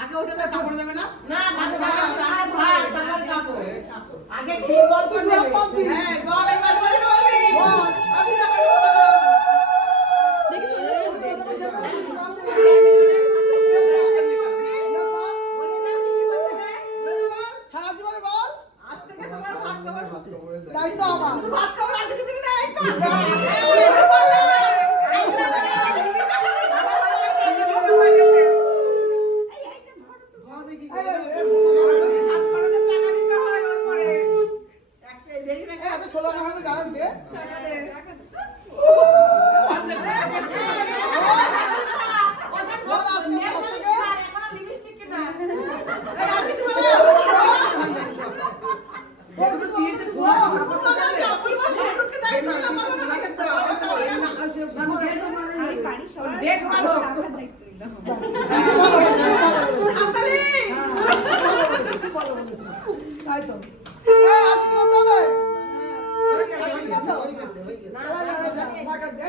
আগে ওটা তো কাপড় দেবে না না ভাত আগে ভাত তারপর খাব আগে খেয়ে বল তুই বল বলবি হ্যাঁ বল এবার বল বলবি বল আমি না খাবার দায়িত্ব আমার ভাত খাবার আগে যদি না এই তো ছোট না হলে গান দে। তাই তো আজকে হবে